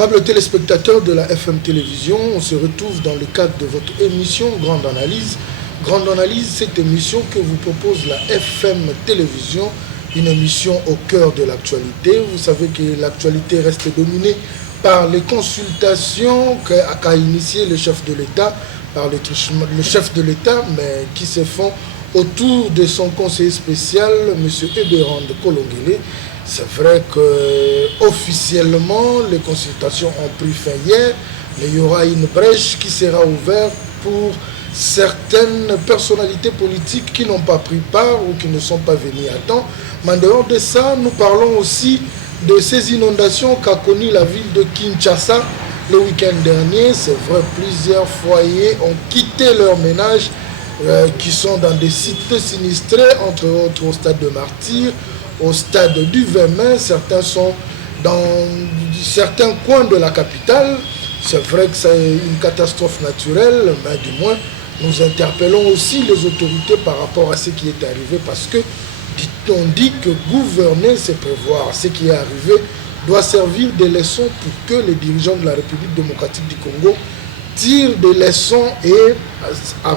Aimables téléspectateurs de la FM Télévision, on se retrouve dans le cadre de votre émission Grande Analyse. Grande Analyse, cette émission que vous propose la FM Télévision, une émission au cœur de l'actualité. Vous savez que l'actualité reste dominée par les consultations qu'a initié le chef de l'État, par le chef de l'État, mais qui se font autour de son conseiller spécial, M. Eberhard Kolongele. C'est vrai que officiellement les consultations ont pris fin hier, mais il y aura une brèche qui sera ouverte pour certaines personnalités politiques qui n'ont pas pris part ou qui ne sont pas venues à temps. Mais en dehors de ça, nous parlons aussi de ces inondations qu'a connues la ville de Kinshasa le week-end dernier. C'est vrai, plusieurs foyers ont quitté leur ménage qui sont dans des sites sinistrés, entre autres au stade de Martyr, au stade du Vermin. Certains sont dans certains coins de la capitale. C'est vrai que c'est une catastrophe naturelle, mais du moins, nous interpellons aussi les autorités par rapport à ce qui est arrivé, parce que on dit que gouverner, c'est prévoir. Ce qui est arrivé doit servir de leçon pour que les dirigeants de la République démocratique du Congo tirent des leçons et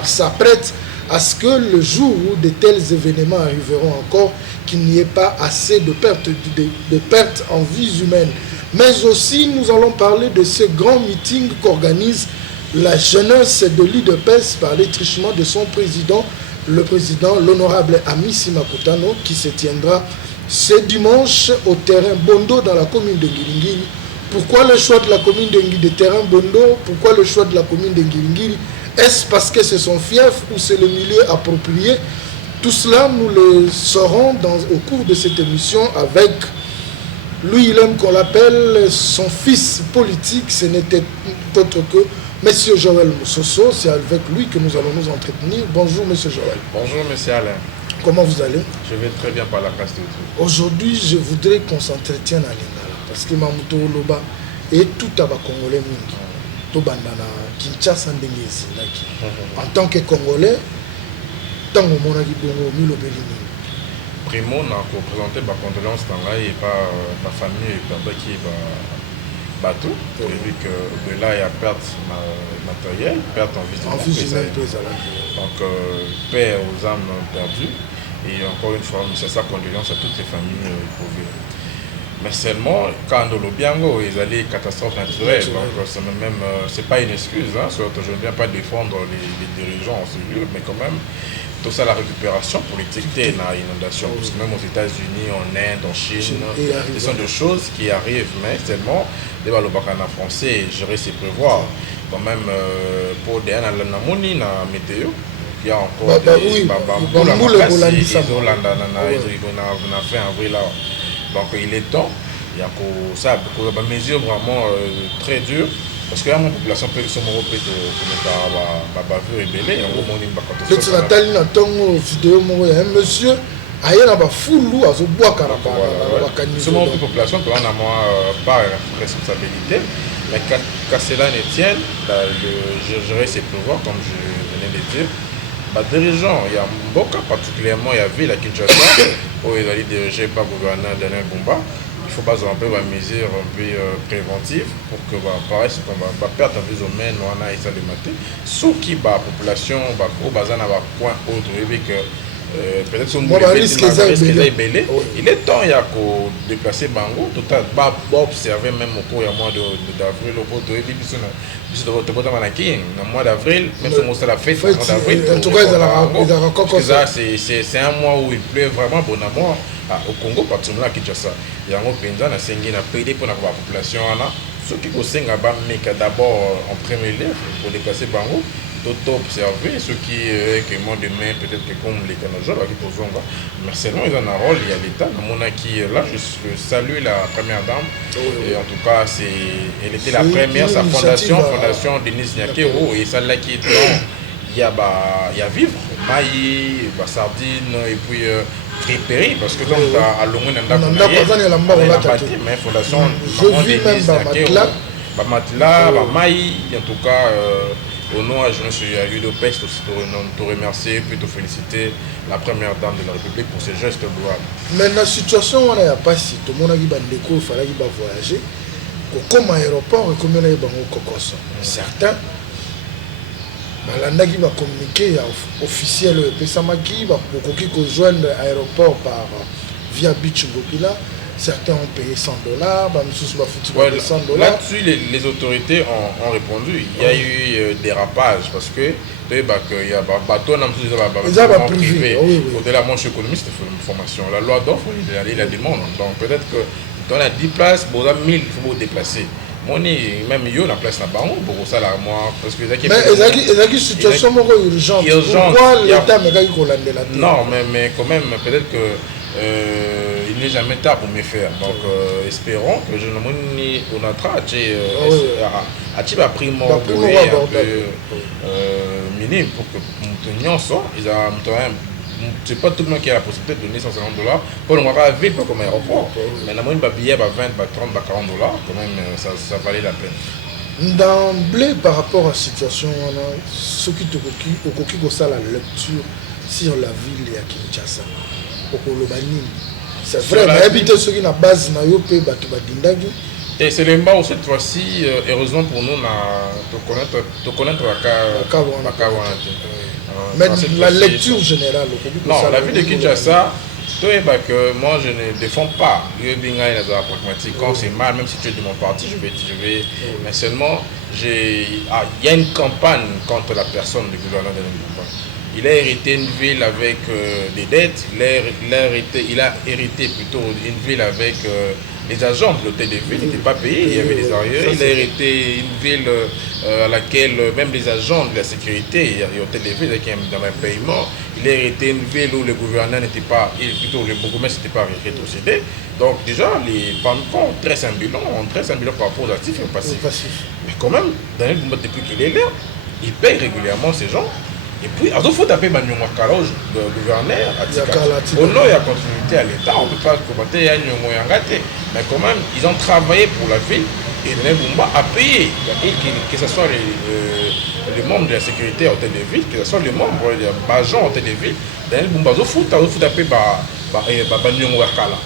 s'apprêtent à ce que le jour où de tels événements arriveront encore, qu'il n'y ait pas assez de pertes en vies humaines. Mais aussi, nous allons parler de ce grand meeting qu'organise la jeunesse de l'UDPS par les truchements de son président, le président, l'honorable Amissi Makutano, qui se tiendra ce dimanche au terrain Bondo dans la commune de Ngiringiri. Pourquoi le choix de la commune de terrain Bondo? Pourquoi le choix de la commune de Ngiringiri? Est-ce parce que c'est son fief ou c'est le milieu approprié? Tout cela, nous le saurons au cours de cette émission avec lui, il aime qu'on l'appelle son fils politique. Ce n'était autre que Monsieur Joël Moussoso. C'est avec lui que nous allons nous entretenir. Bonjour Monsieur Joël. Bonjour Monsieur Alain. Comment vous allez? Je vais très bien par la grâce de Dieu. Aujourd'hui, je voudrais qu'on s'entretienne à Lingala, parce que Mamouto Loba et tout à Congolais Mingi. Kinshasa ndengezi laki. En tant que Congolais, tant que mon ami Bongo Milo Belini. Primo, on a représenté ma condolence dans la et pas ma famille et qui va bateau. Vu que de là il y a perte matérielle, perte en vie humaine. Donc paix aux âmes perdues. Et encore une fois, c'est sa condolence à toutes les familles éprouvées. Mais seulement, quand on biango, ils allaient catastrophe naturelle. Donc, c'est pas une excuse. Hein, je ne viens pas défendre les dirigeants en civil, mais quand même, tout ça, la récupération politique des inondations. Parce que même aux États-Unis, en Inde, en Chine, ce sont des choses qui arrivent. Mais seulement, les balobakana français, gérer ses prévoir. Quand même, pour des la météo. Il y a encore des donc il est temps, il y a des mesures vraiment très dures, parce que la population peut se mourir de rebelle. Monsieur, il y a des foulous à se boire. C'est mon population qui a pas responsabilité, mais quand cela ne tienne, de gérer ses pouvoirs, comme je venais de dire. Dirigeants, il y a Mboka particulièrement, il y a ville à Kinshasa, où il a été dirigé par le gouverneur Daniel Bumba. Il faut pas un peu des mesures un peu préventives pour que pareil, qu'on va perdre en vie humaine, on a essayé de mater. Sous qui la population, au bazar n'a pas point autre, peut-être son risque il est temps il y a qu'au déplacer Bango, tout à l'heure observer même au cours du mois d'avril, au cours de le mois d'avril, même si on la fête au mois d'avril. En tout cas, c'est un mois où il pleut vraiment bonnement au Congo, particulièrement à Kinshasa. Il y a un paysan à Sengi à payer pour la population. Ceux qui conseillent d'abord en premier lieu pour déplacer Bango. D'autres observer ceux qui m'ont demain peut-être que comme les Canadiens qui posent mais seulement ils ont un rôle, il y a l'État mon qui est là. Je salue la première dame et en tout cas elle était la première, sa fondation Denise Nyakero, et celle-là qui est dedans il y a vivre maïs, sardines et puis préparer parce que donc à l'ombre mais fondation Denise Nyakero matelas maïs en tout cas. Au nom de la jeunesse de l'UDPS, te remercier et te féliciter la première dame de la République pour ces gestes louables. Mais dans la situation où on n'a pas si tout le monde a dit qu'il fallait voyager, comme aéroport et comme les banques Kokoso. Certains, balandaki va communiquer officiel Pesamaki, va rejoindre l'aéroport par via Beach Bopila. Certains ont payé $100, $100. Là-dessus, les autorités ont répondu. Il y a eu dérapage parce que il y a des bateaux privés. Au-delà, moi je suis économiste de formation. La loi d'offre, il la demande. Donc peut-être que dans la 10 places, il faut vous déplacer. Même yo la place là-bas, pour ça là, moi, parce que mais une situation urgente. Pourquoi l'État me dit qu'on l'a de la terre? Non, mais quand même, peut-être que il n'est jamais tard pour mieux faire. Donc espérons que je ne on a à Tiba primo un peu minime pour que nous tenions ça. C'est pas tout le monde qui a la possibilité de donner $150 pour nous avoir vite comme aéroport. Mais un billet à 20, 30, $40, quand même, ça valait la peine. D'emblée, par rapport à la situation, ce qui te occupe la lecture sur la ville de Kinshasa. C'est vrai, mais habiter ceux qui n'ont pas base, et c'est le mbao cette fois-ci, heureusement pour nous, de connaître la mais la lecture générale. Non, la ville de Kinshasa, moi je ne défends pas pragmatique. Quand c'est mal, même si tu es de mon parti, je vais. Mais seulement, il y a une campagne contre la personne du gouverneur de Lumumba. Il a hérité une ville avec des dettes, il a hérité plutôt une ville avec les agents de l'hôtel de ville n'étaient pas payés, il y avait des arrières. Il a hérité une ville à laquelle même les agents de la sécurité et l'hôtel de ville qui dans un paiement. Il a hérité une ville où le gouverneur n'était pas, plutôt le bourgmestre n'était pas rétrocédé. Donc déjà, les PAMCON ont très un bilan par rapport aux actifs et aux passifs. Mais quand même, Daniel Bumba, depuis qu'il est là, il paye régulièrement ces gens. Et puis, il faut taper Magnon Makala, le gouverneur, à Tika. Au nom, il y a continuité à l'État, on ne peut pas commenter, il y a une moyen gâté. Mais quand même, ils ont travaillé pour la ville et Daniel Bumba a payé. Que ce soit les membres de la sécurité à l'hôtel de ville, que ce soit les membres des agents à l'hôtel de ville, Daniel Bumba, il faut taper Magnon Makala.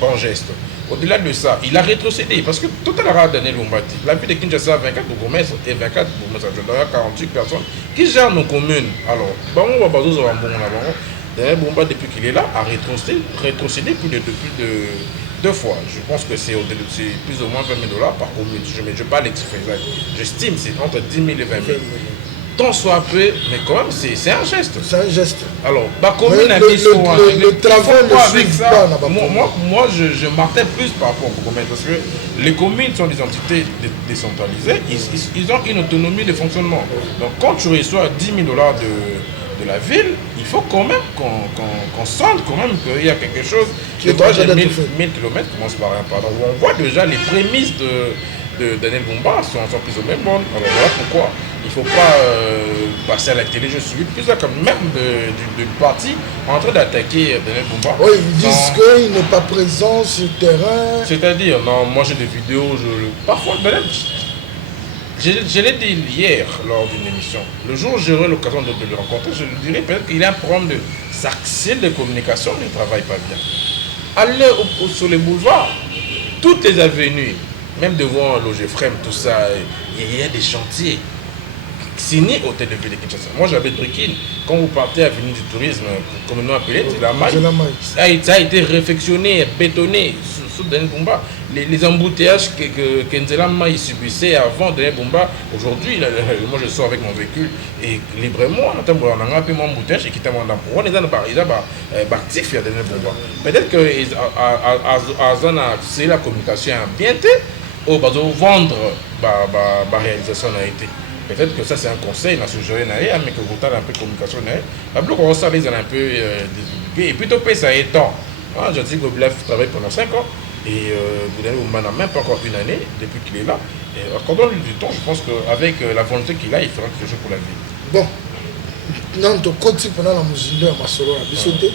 Bon geste. Au-delà de ça, il a rétrocédé parce que tout à l'heure, Daniel Bombati, la ville de Kinshasa a 24 bourgmestres et 24 bourgmestres, 48 personnes qui gèrent nos communes. Alors, Daniel Bomba, depuis qu'il est là, a rétrocédé plus de 2 fois. Je pense que c'est plus ou moins $20,000 par commune. Je ne vais pas les chiffres exacts. J'estime que c'est entre 10 000 et 20 000. Tant soit peu, mais quand même, c'est un geste. C'est un geste. Alors, commune a mis le travail ne suit pas. Moi, je martais plus par rapport aux communes parce que les communes sont des entités décentralisées. Ils ont une autonomie de fonctionnement. Donc, quand tu reçois $10 000 de la ville, il faut quand même qu'on sente quand même qu'il y a quelque chose. Les 1000 km commencent par un pas. Donc, on voit déjà les prémices de Daniel Bumba sont plus au même monde. Alors voilà pourquoi il ne faut pas passer à la télé. Je suis plus là comme même du parti en train d'attaquer Daniel Bumba. Oui, ils disent qu'il n'est pas présent sur le terrain. C'est-à-dire, non, moi j'ai des vidéos, parfois, je l'ai dit hier lors d'une émission. Le jour où j'aurai l'occasion de le rencontrer, je lui dirai peut-être qu'il a un problème de s'axer de communication, il ne travaille pas bien. Allez sur les boulevards, toutes les avenues, même devant l'Ogefrem, tout ça, il y a des chantiers signés au Hôtel de Ville de Kinshasa. Moi j'habite Brikine, quand vous partez à l'avenue du tourisme, communément appelé, c'est la maille. Ça a été réfectionné, bétonné sous Daniel Bumba. Les embouteillages que Nzela Maï subissait avant Daniel Bumba, aujourd'hui, moi je sors avec mon véhicule et librement, on a un peu mon embouteillage et qui t'a demandé pour ils ont actif à Daniel Bumba. Peut-être que c'est la communication ambientée ou vendre la réalisation a été. Peut-être que ça c'est un conseil, mais que vous avez un peu de communication. La bloc on s'en un peu et plutôt ça étant. Je dis que Blef travaille pendant 5 ans et Boudanou n'a même pas encore une année depuis qu'il est là. Et accordons-lui du temps, je pense qu'avec la volonté qu'il a, il fera quelque chose pour la vie. Bon, non, tu continues pendant la musique à Masoro à Bissoté,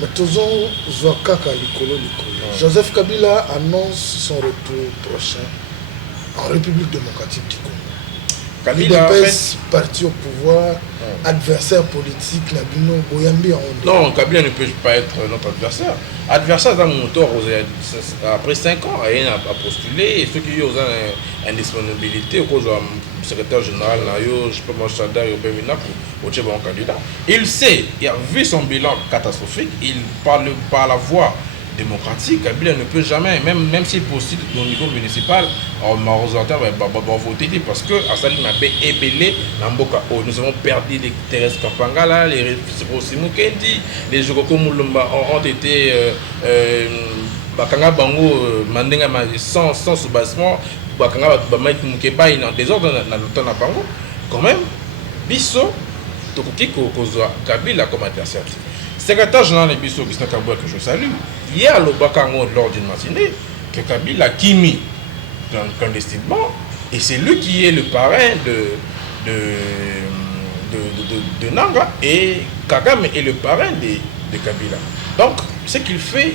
mais toujours Zouakaka Likolo. Joseph Kabila annonce son retour prochain en République démocratique du Congo. Kabila, l'UDPS, parti au pouvoir, adversaire politique, non, Kabila ne peut pas être notre adversaire. Adversaire dans mon tour, après 5 ans, il a postulé, et ceux qui ont une disponibilité, au cause du secrétaire général, je peux m'acheter au Bémina pour être bon candidat. Il sait, il a vu son bilan catastrophique, il parle par la voix démocratique. Kabila ne peut jamais, même s'il postule au niveau municipal, malheureusement, va voter parce que Assali m'a ébellé dans Mboka. Nous avons perdu les Thérèse Kapangala, les Rossi Mukendi, les Jokoko Moulumba ont été Bakanga Bango, Mandenga sans soubassement, Bakanga Bamaïk Mukeba, il y a des ordres dans la Bango. Quand même, Bisso, Tokuki Kozwa, Kabila comme adversaire. Secrétaire général de Bisso, Christian Kaboué, que je salue, hier, le Bakango, lors d'une matinée, que Kabila qui mis clandestinement, et c'est lui qui est le parrain de Nanga, et Kagame est le parrain de Kabila. Donc, ce qu'il fait,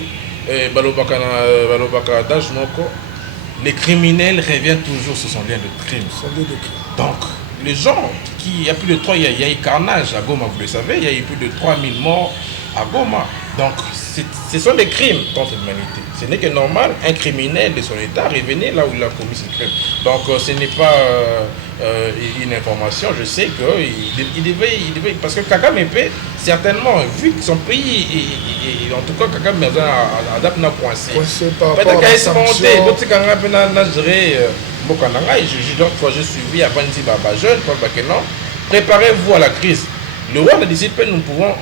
les criminels reviennent toujours sur son lien de crime. Donc, les gens, il y a plus de 3, il y a eu carnage à Goma, vous le savez, il y a eu plus de 3000 morts à Goma. Donc, ce sont des crimes contre l'humanité. Ce n'est que normal, un criminel de son état revenait là où il a commis ce crime. Donc, ce n'est pas une information, je sais qu'il devait, parce que Kagame peut certainement, vu que son pays, en tout cas, Kagame a coincé. Peut-être qu'il s'est monté, j'ai suivi avant de jeune, préparez-vous à la crise. Le roi a décidé que nous pouvons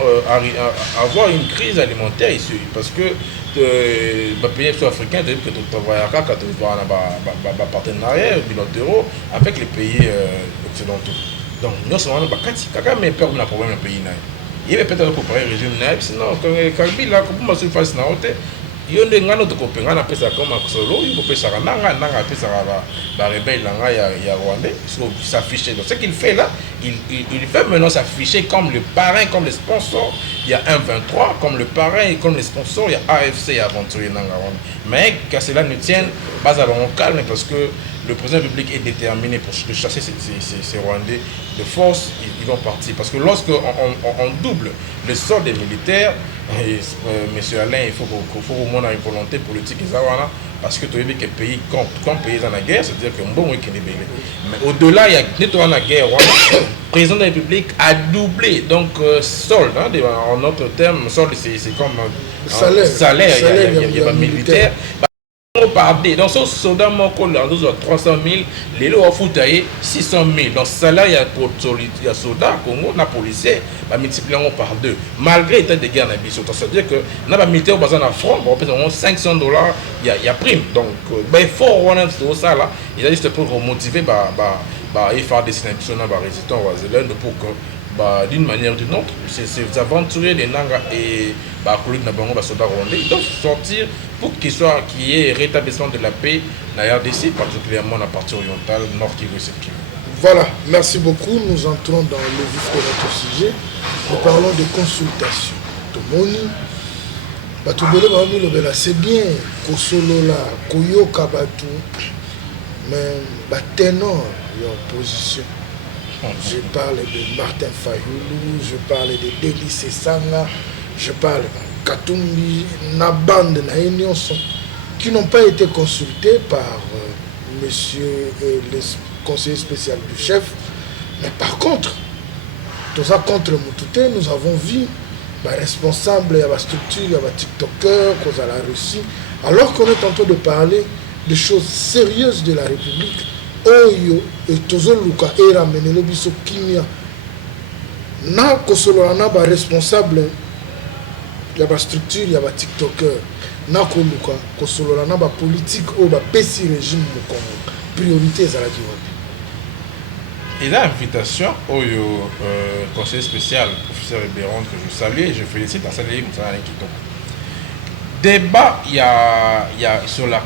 avoir une crise alimentaire ici parce que les pays africains doivent avoir un partenariat bilatéraux avec les pays occidentaux. Donc, nous sommes en train de faire un problème dans le pays. Il y a peut-être préparer un régime, sinon, quand il y a un surface, il y a un copain qui a fait ça comme un solo, il a fait ça comme un rebelle rwandais, il s'affiche. Donc, ce qu'il fait là, il fait maintenant s'afficher comme le parrain, comme le sponsor. Il y a 1-23, comme le parrain et comme le sponsor, il y a AFC Aventurier Nanga. Mais qu'à cela ne tienne, pas à l'on calme parce que le président de la République est déterminé pour chasser ces Rwandais de force, ils vont partir. Parce que lorsqu'on double le sort des militaires, monsieur Alain, il faut au moins une volonté politique parce que tu as vu que les pays, quand pays dans la guerre, c'est-à-dire que bon, oui, mais au-delà, il y a nettoyé la guerre. Le président de la République a doublé, donc solde, en notre terme, solde c'est comme salaire, il y a militaire. Donc, ce soldat, il y a 300 000, les lots ont 600 000. Donc, salaire, il y a soldats, Congo, il y a policiers, multiplié par 2. Malgré l'état de guerre, c'est-à-dire que dans les militaires, on a front, on peut $500, il y a prime. Donc, il faut ça là, il a juste pour motiver, il faut des destination dans les résistants pour que d'une manière ou d'une autre, ces aventuriers des Nanga et les soldats rwandais, ils doivent sortir pour qu'il y ait rétablissement de la paix dans la RDC, particulièrement dans la partie orientale, nord Kivu et sud Kivu. Voilà, merci beaucoup. Nous entrons dans le vif de notre sujet. Nous parlons de consultation. C'est bien, Kosolola, Koyoka Batu, mais ténor, il y a opposition. Je parle de Martin Fayoulou, je parle de Délice Sanga, je parle de Katumbi, Nabande, Naïnionson, qui n'ont pas été consultés par monsieur le conseiller spécial du chef. Mais par contre, tout ça contre Moutouté, nous avons vu les responsables, il y a la structure, il y a les TikTokers, cause à la Russie, alors qu'on est en train de parler de choses sérieuses de la République. Oyo et Tozoluka et Ramenelo Biso Kimia na Kosolana ba responsable il y a ba structure il y a ba TikToker na Koluka Kosolana ba politique ou ba pesi régime mu Congo priorité za la Kiwapi. Et l'invitation au conseiller spécial professeur Béron que je salue et je félicite à saluer Moussa Kitoko. Débat, il y a sur la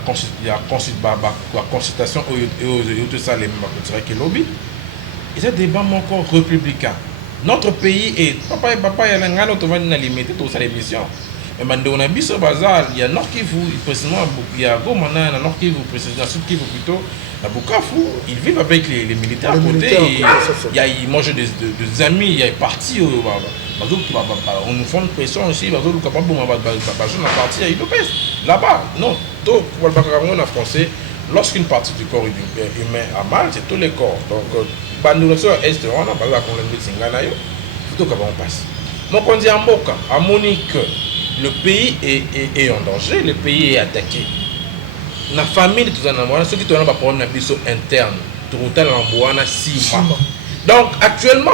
consultation et tout ça, les lobby. Il y a un débat encore républicain. Notre pays est. Papa, il y a un limité tout ça l'émission. Et maintenant, on a vu ce bazar, il y a Nord Kivu, précisément, il y a Goma, il y a Nord Kivu, précisément, Sud Kivu plutôt, à Bukavu, ils vivent avec les militaires à côté. Ils mangent des amis, il y a parti, on nous fait une pression aussi, on nous capable de partir à Idopes. Là-bas, non, tout en français, lorsqu'une partie du corps humain a mal, c'est tous les corps. Donc, nous sommes est, on a pas qu'on le médecin, plutôt qu'on passe. Donc, on dit à Moka, à Monique, le pays est en danger, le pays est attaqué. La famille, ceux qui ont un problème interne, tout 6 mois. Donc, actuellement,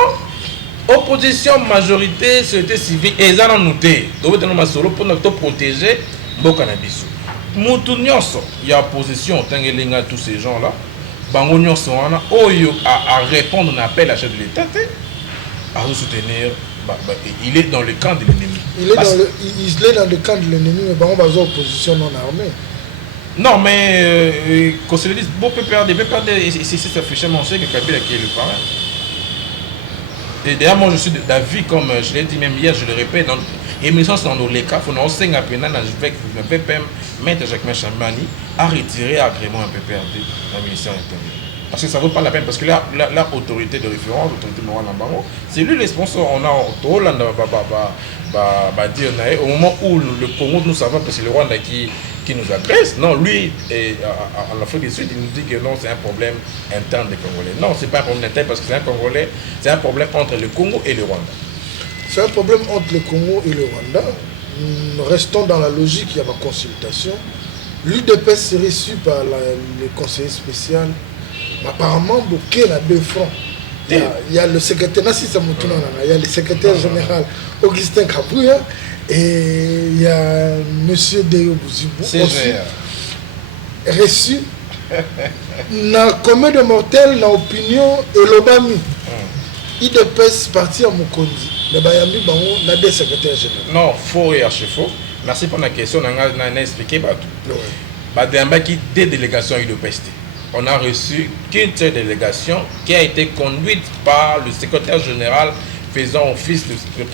opposition, majorité, société civile, ils ont noté. Donc, pour nous protéger, il y a opposition, tous ces gens-là. À répondre à un appel à la chef de l'État, à soutenir. Il est dans le camp de l'ennemi. Il est dans le camp de l'ennemi, mais on va avoir opposition non armée. Non, mais quand se le dit, beaucoup de PPRD, c'est officiellement, on sait que Kabila qui est le parrain. Et d'ailleurs, moi je suis d'avis, comme je l'ai dit même hier, je le répète, dans l'émission c'est dans les cas, il faut nous enseigner à peine avec le PPM, maître Jacques Chambani, à retirer agrément un PPRD dans la mission intérieure. Parce que ça ne vaut pas la peine, parce que là, autorité de référence, l'autorité de Moran Lambango, c'est lui le sponsor. On a dire au moment où le Congo, nous savons que c'est le Rwanda qui nous agresse. Non, lui, en Afrique du Sud, il nous dit que non, c'est un problème interne des Congolais. Non, ce n'est pas un problème interne parce que c'est un Congolais, c'est un problème entre le Congo et le Rwanda. C'est un problème entre le Congo et le Rwanda. Restons dans la logique, il y a ma consultation. L'UDPS est reçu par le conseiller spécial. Apparemment, il y a 2 fronts. Il y a le secrétaire, il y a le secrétaire général Augustin Kabouya et il y a M. Deyo Bouzibou aussi reçu. Dans combien de mortels, dans l'opinion et l'Obami, il dépasse partir à Mukondi. Mais il y a des secrétaires généraux. Non, faux et archi-faux. Merci pour la question, on a expliqué. Il y a des délégations UDPS. On a reçu qu'une seule délégation qui a été conduite par le secrétaire général faisant office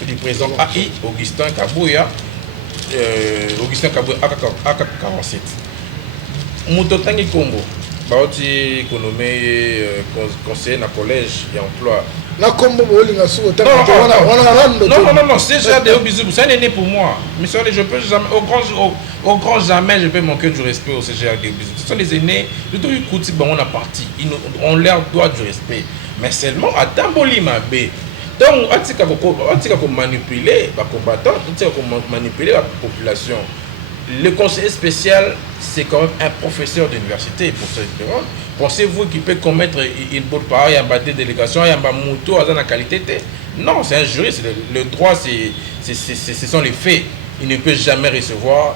du président AI, Augustin Kabouya, AK-47. Moutotangi Congo, Baoti Konome, conseiller dans le collège et emploi. Non, c'est déjà des bisous. C'est un aîné pour moi. Mais je peux jamais, au grand jamais, je peux manquer du respect au CGA des bisous. Ce sont les aînés, tout on a parti. On leur doit du respect. Mais seulement à Tambolima B. Donc, on manipuler les combattants, on manipuler la population. Le conseiller spécial, c'est quand même un professeur d'université pour cette période. Pensez-vous qu'il peut commettre une bonne pareille, un des délégations, un moto à la qualité? Non, c'est un juriste. Le droit, ce sont les faits. Il ne peut jamais recevoir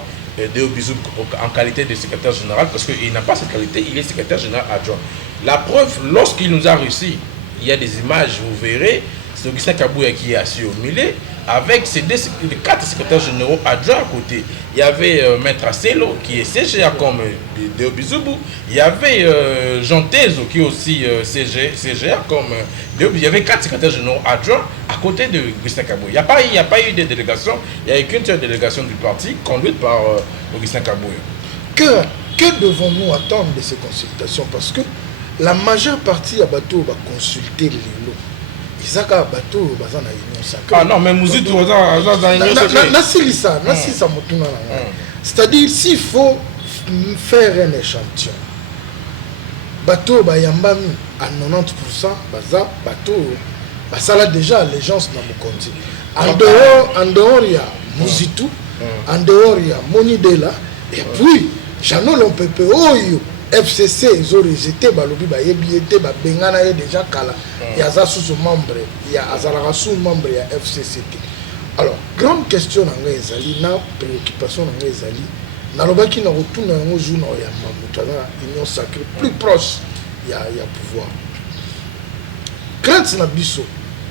Deyo Bouzibou en qualité de secrétaire général parce qu'il n'a pas cette qualité, il est secrétaire général adjoint. La preuve, lorsqu'il nous a réussi, il y a des images, vous verrez, c'est Augustin Kabouya qui est assis au milieu, avec ces 4 secrétaires généraux adjoints à côté. Il y avait Maître Asselo qui est CGA comme Deyo Bouzibou. Il y avait Jean Tezo qui est aussi CGA comme Deyo Bouzibou. Il y avait 4 secrétaires généraux adjoints à côté de Augustin Kabouya. Il n'y a pas eu de délégation. Il n'y a eu qu'une seule délégation du parti conduite par Augustin Kabouya. Que devons-nous attendre de ces consultations? Parce que la majeure partie à bateau va consulter les lots. Ah non, mais Mouzitou, c'est-à-dire s'il faut faire un échantillon, bateau bayambami à 90%, bateau ça a déjà allégeance dans le Conti. En dehors il y a Mouzitou, en dehors il y a Monidela, et puis Jeannot Lompepe Oyo. FCC, ils ont rejeté, Bengana est déjà Kala. Il y a sous membre, il y a Azarara sous membre, il y a FCC. Alors, grande question dans les alliés, na préoccupation dans les alliés. Dans le bas qui n'a retourné un jour, il y a union sacrée plus proche, il y a pouvoir. Crainte na biso,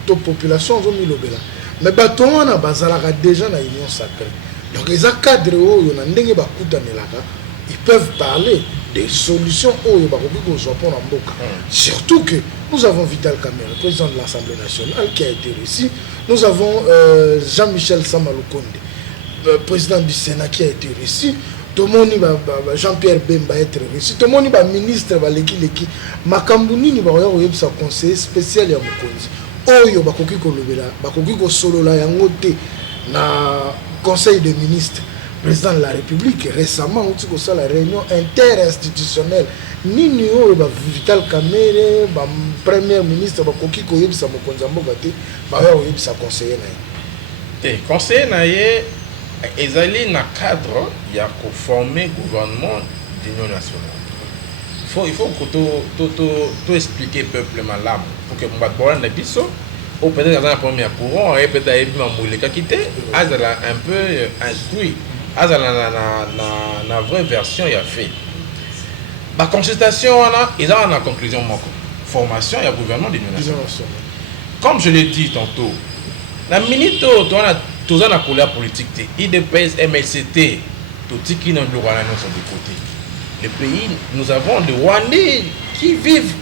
toute population ont mis le bela. Mais bateau on a bazalaka déjà dans l'union sacrée. Donc les cadres où on a n'engue bakuta nelaka, ils peuvent parler des solutions au Japon en Boka. Surtout que nous avons Vital Kamerhe, le président de l'Assemblée nationale, qui a été reçu. Nous avons Jean-Michel Samaloukonde. président du Sénat qui a été reçu. Tout le monde Jean-Pierre Bemba être reçu. Tout le monde ministre leki makambu nini ba sa conseiller spécial ya mokonzi. Oyo bakoki kolobela, bakoki ko solola yango te na conseil des ministres. Président de la République récemment outi ko sala réunion interinstitutionnelle. Nini oyo ba Vital Kamerhe, ba premier ministre bakoki ko yebisa mokonzi mboka te, ba yebisa conseiller na ye. Conseiller na ye ezali na cadre ya ko former gouvernement d'union nationale. Il faut que tout expliquer peuple malam pour que mon bolan na biso ou peut-être dans la première courant et peut-être bien mouleka quitté azala un peu instruit azala na vraie version ya fait ba consultation wana eza na conclusion moko formation ya gouvernement d'union nationale. Comme je l'ai dit tantôt la minute tous en couleur politique, IDPS, MLCT, tout ce qui nous sont de côté. Le pays, nous avons des Rwandais qui vivent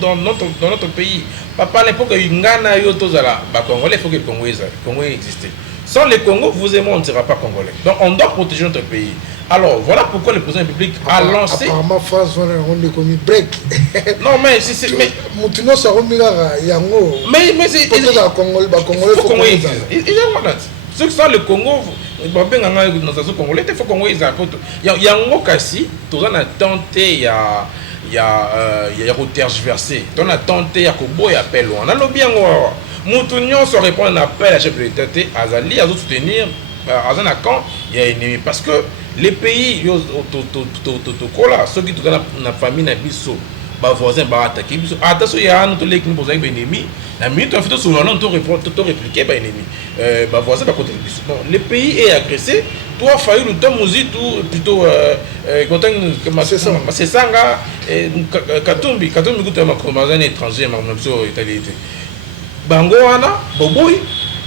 dans notre pays. Papa, l'époque où Ngana et Otozala, Congolais, il faut que le Congo existe. Sans le Congo, vous et moi, on ne sera pas Congolais. Donc on doit protéger notre pays. Alors voilà pourquoi le président public a lancé. Apparemment, France, on est comme break. Non, mais c'est. Mais c'est. Mais c'est. Il y a ceux qui sont le Congo, il faut que le Congo il y a un mot cassé, tout on a tenté, il y a tergiversé, on a tenté, il y a Kobo et appel. On a le bien, Moutounion se répond à un appel à la chef de l'État, Azali, à soutenir, à Zanakan, il y a ennemi. Parce que les pays, ceux qui sont dans la famille, les voisins vont attaquer. Attention, il y a un autre qui nous ennemi. La minute on fait tout le monde répliquer par ennemi. Voisin va côté. Le pays est agressé. Toi, failli le temps tout plutôt c'est ça nga Katumbi goûte ma commander étranger ma nation italienne. Bango wana boboy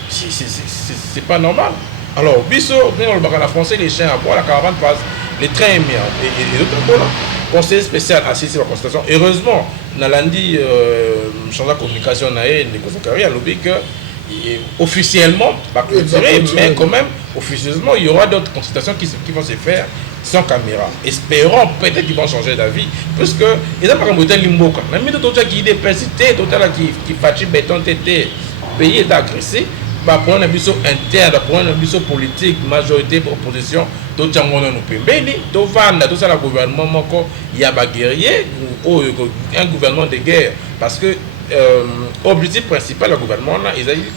c'est pas normal. Alors biso bien le bac la français les chiens à boire la caravane passe les trains et les autres voilà. Conseiller spécial assisté à la constatation. Heureusement, Nalandi change la communication naé les consacrés à lobby que officiellement pas clôturé, mais quand même officieusement il y aura d'autres consultations qui vont se faire sans caméra. Espérons peut-être qu'ils vont changer d'avis puisque ils ont pas comme hôtel Limboka. La minute d'autres qui dépercité, d'autres qui fatigue béton tété, pays est agressé. Pour un biseau interne, pour un biseau politique, majorité, opposition, d'autres gens nous pembeni, tout vendre, tout ça le gouvernement, il y a des guerriers, un gouvernement de guerre, parce que l'objectif principal du gouvernement, ils ont dit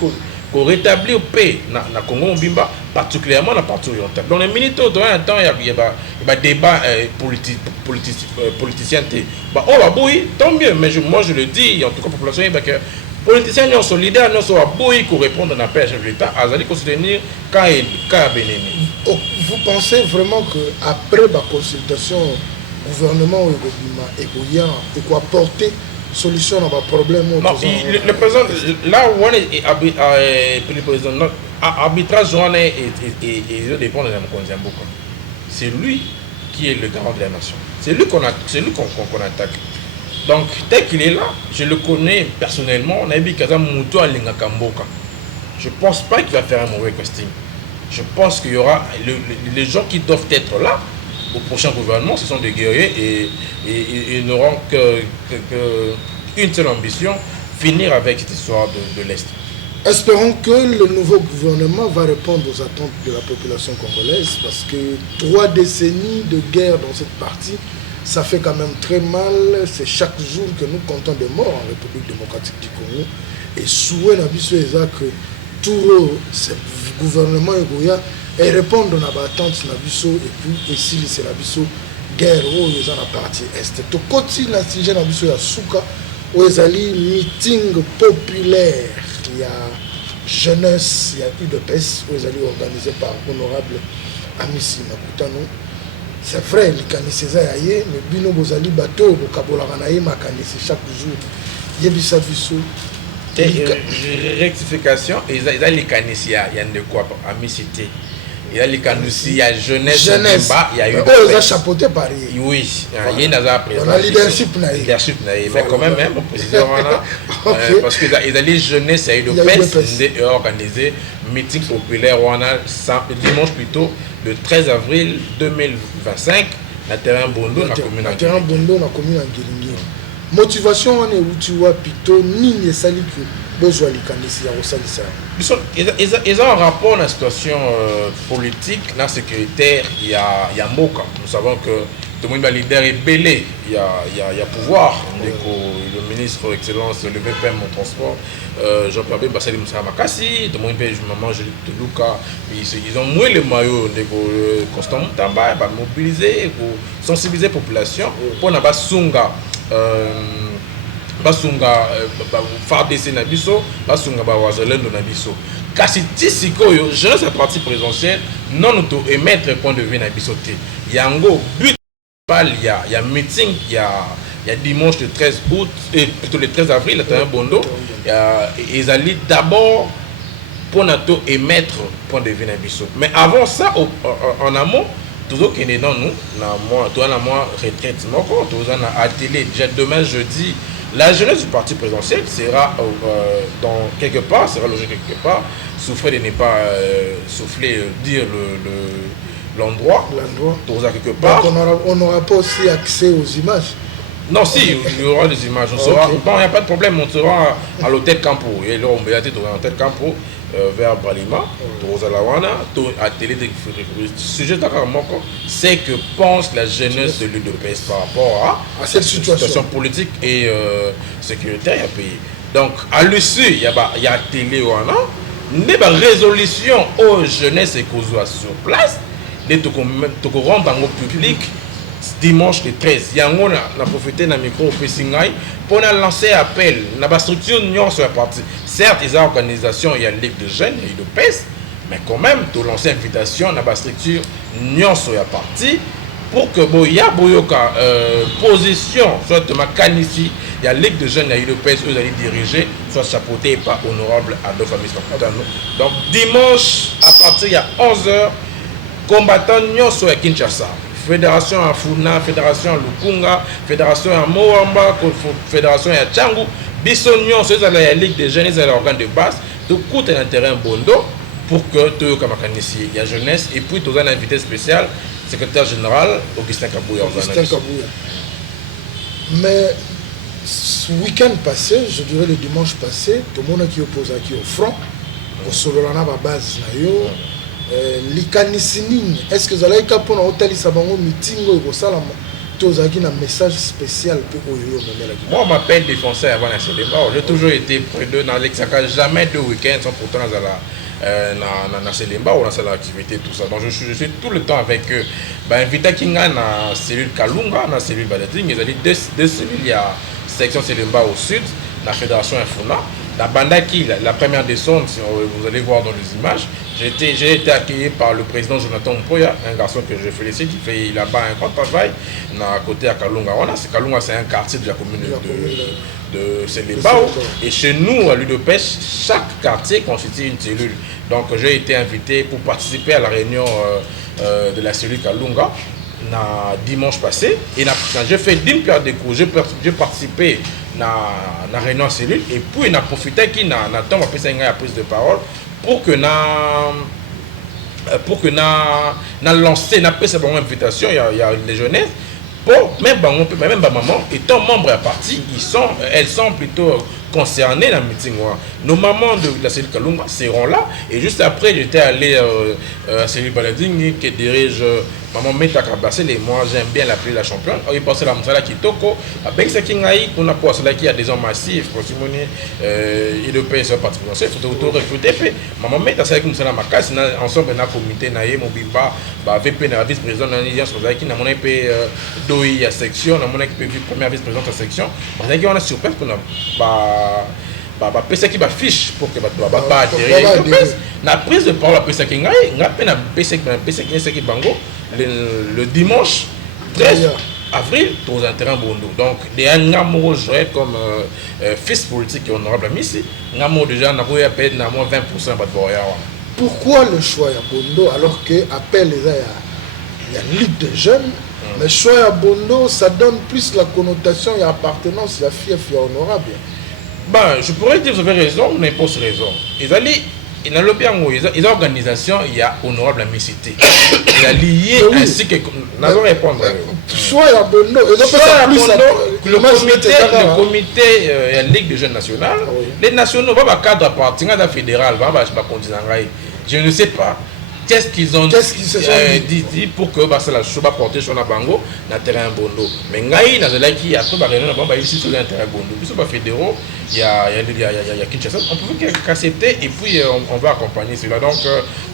qu'on rétablit la paix dans le Congo Mbimba, particulièrement dans la partie orientale. Dans les minutes, il y a des débats politiciens. Tant mieux, mais moi je le dis, en tout cas, la population, les politiciens sont solidaires, nous sommes aboyés pour répondre à l'appel de l'État, à soutenir quand Bénéni. Vous pensez vraiment qu'après la consultation, le gouvernement et quoi apporter solution à nos problèmes? Non, le président, là où on est le président, arbitrage et dépend de la Mkonziamboka. C'est lui qui est le garant de la nation. C'est lui qu'on attaque. Donc, tel qu'il est là, je le connais personnellement. On a vu Kazam Moutou à Lingakamboka. Je ne pense pas qu'il va faire un mauvais casting. Je pense qu'il y aura les gens qui doivent être là au prochain gouvernement, ce sont des guerriers et ils n'auront qu'une seule ambition, finir avec cette histoire de l'Est. Espérons que le nouveau gouvernement va répondre aux attentes de la population congolaise parce que 3 décennies de guerre dans cette partie, ça fait quand même très mal. C'est chaque jour que nous comptons des morts en République démocratique du Congo. Et souhait que tout ce gouvernement et répondre à l'attente et puis ici c'est la guerre où ils ont la partie est. Tout côté la sujet na biso ya Souka où ils allaient meeting populaire. Il y a jeunesse, il y a UDPS où ils allaient organisé par honorable Amissi Makutano. C'est vrai, les canisses aillé, mais bino bozali bateau, bokabola ranaï makanisi chaque jour. Yebisa biso. Rectification, ils ont les canisses, il y a de quoi à Missité. il y a les canussi, il y a jeunesse, il y a eu des chapeauté par oui, il y a un leadership mais quand même mon président parce que ils allaient jeunesse, il y a eu le PES organisé meeting populaire dimanche plutôt le 13 avril 2025 na terrain Bondo na commune Ngiringi. Motivation on est où tu vois plutôt ni sali que besoin les candidates au salissa. Ils ont un rapport dans la situation politique, dans la sécuritaire, il y a Moka. Nous savons que tout le monde est leader et belé, il y a pouvoir. Le ministre excellence, le VPM au transport, Jean-Pierre Bassali Moussa Makassi, tout le monde est maman Julie Toulouka, ils ont mouillé le maillot, Constant Moutamba, mobiliser, sensibiliser la population pour n'a pas sunga. Basunga FARDC na biso basunga bawazalendo na biso kasi tisikoyo jeunesse à parti présidentielle non auto émettre point de vue na biso te yango but il y a meeting il y a dimanche le 13 août et plutôt le 13 avril à Bondo ils allaient d'abord pour nato émettre point de vue na biso mais avant ça en amont toujours qui est dans nous na moi toi na moi retraite moko tous en atelier déjà demain jeudi. La jeunesse du parti présidentiel sera dans quelque part, sera logée quelque part, souffler de ne pas dire l'endroit, quelque part. Donc on n'aura pas aussi accès aux images. Non, si, il y aura des images. On sera, bon, il n'y a pas de problème, on sera à l'hôtel Campo. Et là, on va aller à l'hôtel Campo vers Bralima, Torozalawana, à télé de sujet d'accord, c'est que pense la jeunesse de l'UDPS par rapport à cette situation politique et sécuritaire à pays. Donc, à l'issue, il y a télé ou une résolution aux jeunesses et qu'on soit sur place, de rendre dans le public. Dimanche le 13, yango na profité na micro au Pessingaï pour lancer appel na ba structure union sur la partie. Certes, ils ont organisation, il y a ligue de jeunes et de PES, mais quand même de lancer invitation na ba structure union sur la partie pour que boya boyoka position soit de ma canici, il y a ligue de jeunes et de PES eux allaient diriger soit chapeauté par honorable Adolphe Amispa. Donc dimanche à partir il y a 11h combattant union sur Kinshasa. Fédération à Funa, fédération à Lukunga, fédération à Moamba, fédération à Tchangu, Bissonion, c'est la Ligue des jeunes, c'est l'organe de base, tout coûte un terrain Bondo pour que tout comme il y a jeunesse et puis tout un invité spécial, secrétaire général Augustin Kabouya. Mais ce week-end passé, je dirais le dimanche passé, tout le monde qui oppose à qui au front, au Sololana base nayo. Est-ce que vous allez pour l'hôtel Sabango meeting ou un message spécial pour moi, je m'appelle défenseur avant la Céléba. J'ai toujours été près d'eux dans l'Exaca, jamais de week-end sans pourtant dans la Céléba ou dans l'activité, tout ça. Donc je suis tout le temps avec eux. Invité Kinga dans la cellule Kalunga, dans la cellule Balading, ils allaient deux cellules, il y a section Céléba au sud, la fédération Infuna. La Bandaki, la première descente, vous allez voir dans les images, j'ai été accueilli par le président Jonathan Mpoya, un garçon que je félicite, qui fait là-bas un grand travail, à côté à Kalunga. Kalunga, c'est un quartier de la commune de Célébao. Et chez nous, à l'UDPS, chaque quartier constitue une cellule. Donc j'ai été invité pour participer à la réunion de la cellule Kalunga dimanche passé. Et j'ai fait d'une pierre de coups, j'ai participé à la réunion de cellule et puis on a profité qu'il a prise de parole pour que lancé une invitation, il y a une jeunesse pour même maman étant membre de la partie, elles sont plutôt concernées dans le meeting. Nos mamans de la cellule Kalunga seront là et juste après j'étais allé à la cellule Balading qui dirige maman Meta Kabassel et moi j'aime bien l'appeler la championne. Il passe la Moussala Kitoko avec ce qu'il on a pour cela qui a des hommes massifs pour Simone et de paix sur parti français faut tout recruter maman Meta c'est comme ça la macasse ensemble dans comité naé mobimba VP na vice président dans l'alliance pour qui na mon épée doi à section na mon épée première vice présidente à section parce qu'on a surprise qu'on a PC qui va fiche pour que va atterrir na prise de parole PC qui n'a peine PC qui bango le dimanche 13 avril dans un terrain Bondo. Donc des amoureux comme fils politique et honorable ici, nous déjà n'a pas appelé 20% de pourquoi le choix à Bondo alors que appel il y a une ligue de jeunes, mais choix à Bondo ça donne plus la connotation et appartenance à fief et honorable. Ben, je pourrais dire, vous avez raison, mais pas raison. Il y a une organisation, il y a honorable amicité. Il y a lié ainsi que. Nous allons répondre. Soit à Bondo, le comité, la Ligue des jeunes nationales, les nationaux, va cadre appartenant à la fédérale, je ne sais pas. Qu'est-ce qu'ils ont dit pour que c'est la chose porter sur la bango na terrain Bondo. Mais ngai na zela qui a tout barré na bamba ici sur le terrain Bondo. Puis sur le fédéraux, il y a Kinshasa. On peut qu'accepter et puis on va accompagner cela. Donc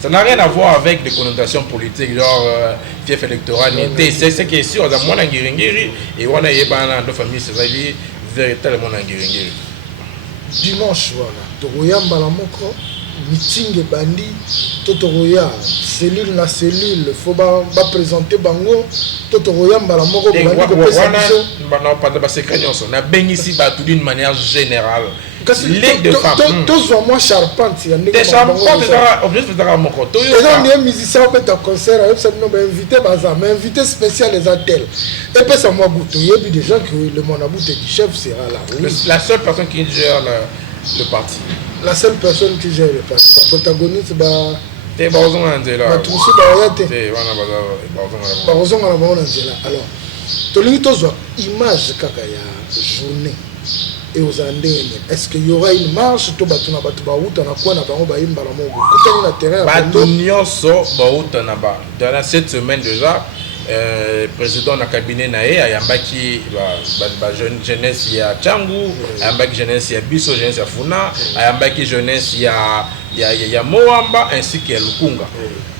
ça n'a rien à voir avec des connotations politiques genre fief électoral. C'est ce qui est sûr. Dans mon Angiringiri et on a yébana de famille c'est véritablement Angiringiri. Dimanche voilà. Togoyamba la moko. Meeting bandi totoroya cellule na cellule faut ba présenter bango totoroya mbala moko bandi ko pesa biso bana pas de secret nyonso na bengisi ba tout d'une manière générale ligue de femmes tous ont moins charpente ya ndenge charpente ça objectif de moko to yo et on est musicien on peut ta concert avec ça non invité baza mais invité spécial les hôtels et puis ça moi goûter il y a des gens que le monaboute du chef sera là la seule personne qui gère le parti. La seule personne qui gère le parti, la protagoniste, c'est c'est Barzon Angela. Alors, tu as une image de la journée et aux Andéens. Est-ce qu'il y aura une marche tu vas na batu bauta na kwa na bango ba imba la mongo kutani na terrain batu nyonso bauta na ba dans cette semaine déjà président na cabinet nae ayambaki ba jeunesse ya Changu ayambaki jeunesse ya Biso jeunesse ya Funa ayambaki jeunesse ya Moamba ainsi que Lukunga.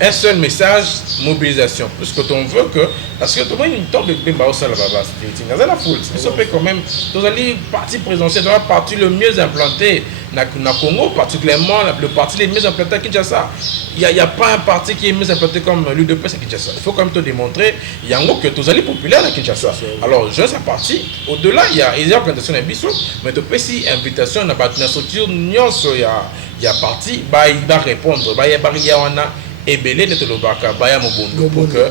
Un seul message, mobilisation. Puisque on veut que, parce que tout le monde tombe bien bas au sol là-bas, c'est la foule. Mais ça peut quand même, dans les partis présidentiels, dans la partie le mieux implanté, na Congo, particulièrement le parti le mieux implanté à Kinshasa. Il n'y a pas un parti qui est mieux implanté comme l'UDPS à Kinshasa. Il faut quand même te démontrer, il y a un groupe que tous les populaires à Kinshasa. Alors, je sais parti, au-delà, il y a des implantations à Bissau, mais tu peux aussi invitation à la structure, il y a parti, il va répondre, il y a et belé de Tolobaka, Baya Mobondo, pour que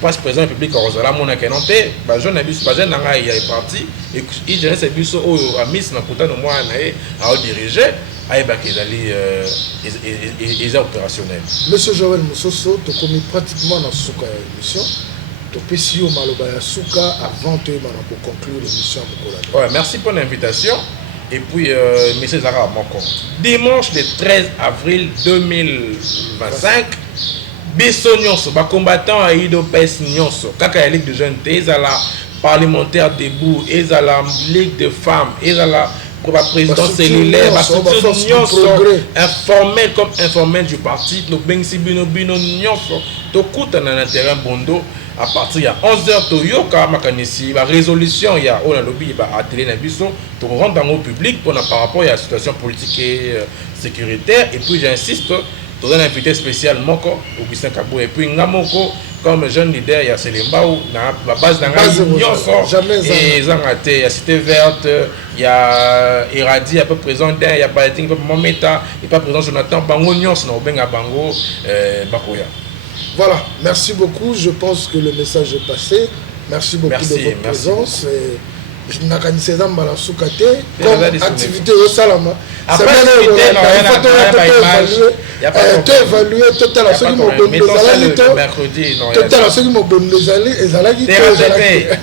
passe présent public en Rosala, mon akenante, jeune abus, jeune nanga, il est parti, et il gère ses bus au Miss Naputa, au moins, à diriger, à Ebakizali, les opérationnels. Monsieur Joël Moussoso, tu connais pratiquement dans ce cas d'émission. Tu peux si au Malobaya Souka avant de conclure l'émission. Ouais, merci pour l'invitation. Et puis, M. Zara Moko. Dimanche le 13 avril 2025, Biso Nyonso, ba combattant à IDOPS Nyonso, kaka la Ligue de jeunes, ils ont la parlementaire debout, ils ont la Ligue de femmes, ils ont la président cellulaire, la structure Nyonso, informel comme informel du parti, nous bengsi bino Nyonso, tout coûte dans un terrain Bondo. À partir de 11h, Toyoka Makanisi, la résolution, il y a lobby, à télé Nabiso, pour rendre dans le public par rapport à la situation politique et sécuritaire. Et puis j'insiste, tu as un invité spécial Moko, Augustin Kabou, et puis Ngamoko, comme jeune leader, il y a Selembao, la base d'un et Zangate, il y a Cité Verte, il y a Iradi, un peu présent, il y a Balating, il y a Mometa, il n'y a pas présent Jonathan Bango Nyons, Benga Bango, Bakoya. Voilà, merci beaucoup. Je pense que le message est passé. Merci beaucoup de votre présence. Je n'ai pas dit comme activité au Salama. Après, il tu évalué total à ceux qui m'ont donné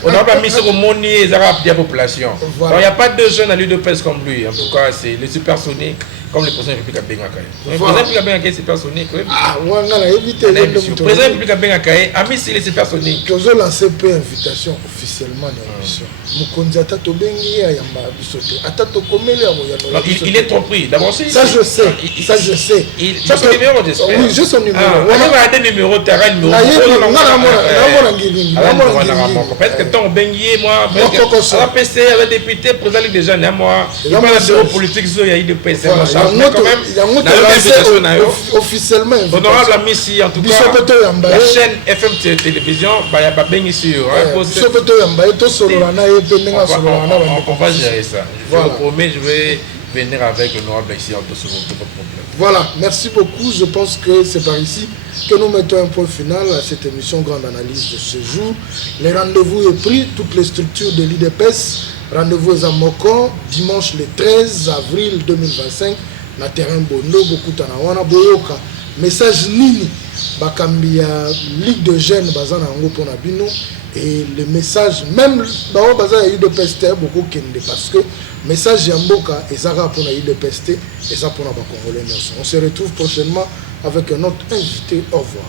on n'a pas mis sur le monde de la population. Il n'y a pas de jeunes à l'UDPS comme lui. En tout cas, c'est le supersonique. Comme le président public a bien accueilli. Le président public a bien accueilli, c'est supersonique. Ah, on a évité. Le président public a bien accueilli. Ami, c'est supersonique. Tu as lancé peu invitation officiellement dans l'émission. Mukonzata Tobengi a yamba bisote. Atato komele a moyano. Il est trop pris. D'abord, ça je sais. Ça je sais. J'ai son numéro, j'espère. Oui, j'ai son numéro. On a des numéros, tu as un numéro. Parce que ton Bengi, moi, à la PC, avec député, président des jeunes, moi, il y a un bureau politique, il y a eu PC. Officiellement honorable ami ici en tout cas la chaîne FM télévision on va gérer ça je vous promets je vais venir avec l'honorable ici de ce votre problème. Voilà, merci beaucoup. Je pense que c'est par ici que nous mettons un point final à cette émission Grande Analyse de ce jour. Les rendez-vous est pris, toutes les structures de l'IDPS. Rendez-vous à Moko, dimanche le 13 avril 2025, na terrain Bondo, Bokutana wana boyoka. Message nini bakambi ya Ligue de Jeunes bazana yango pona bino et le message même bao bazana ya UDPS beaucoup kende parce que message ya mboka ezaka pona UDPS eza pona ba Congolais nyonso. On se retrouve prochainement avec un autre invité. Au revoir.